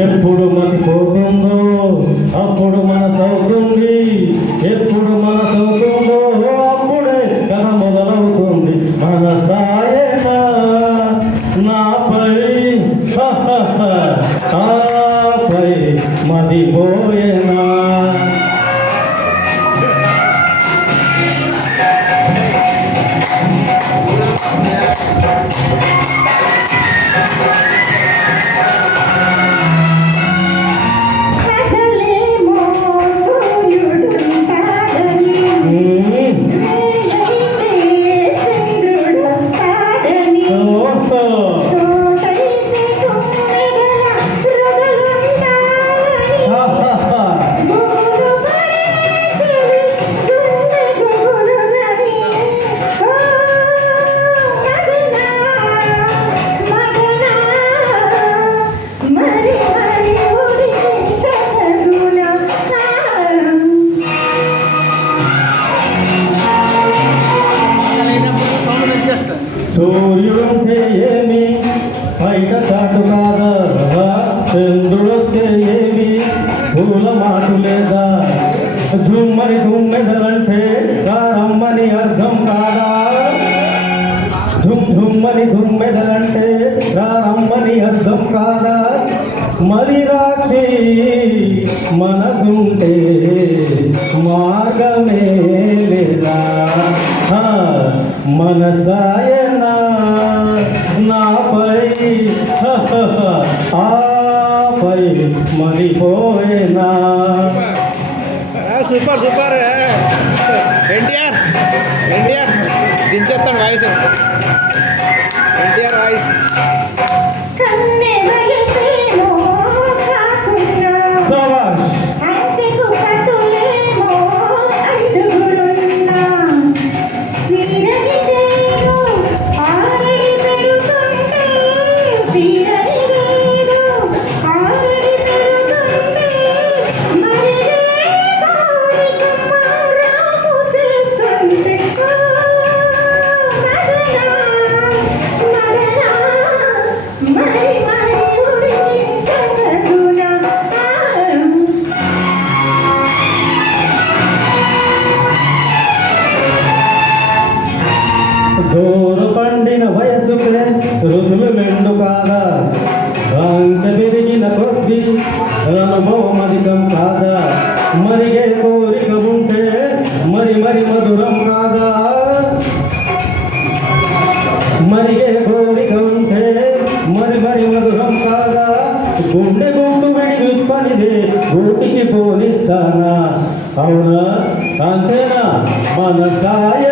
ఎప్పుడు మతిపోతుందో అప్పుడు మనసవుతుంది, ఎప్పుడు మనసవుతుందో అప్పుడే కథ మొదలవుతుంది. మనసాయనా నాపై ఆపై మదిపోయేనా. సూర్యుడంటే ఏమి బయట చాటు కాదా, చంద్రుడొస్తే ఏమి పూల మాటు లేదా, జుమ్మని దుమ్మెదలంటే రమ్మని అర్థం కాదా, జుమ్మని దుమ్మెదలంటే రమ్మని అర్థం కాదా. మరి రాక్షి మనసుంటే మార్గమే లేదా. మనసాయనా నాపై ఆపై మరిపోయేనా. సూపర్ సూపర్ ఎన్టీఆర్ ఎన్టీఆర్ దించేస్తాను వాయిస్ ఎన్టీఆర్ వాయిస్. దూరు పండిన వయసుకే రుచులు మెండు కాదా, అంక పెరిగిన కొద్ది అనుభవం అధికం కాదా. మరిగే కోరిక ఉంటే మరి మరి మధురం కాదా, మరిగే కోరిక ఉంటే మరి మరి మధురం కాదా. గుండె గుండు విడి విప్పనిదే గూటికి పోలిస్తానా, అవునా అంతేనా. మనసాయ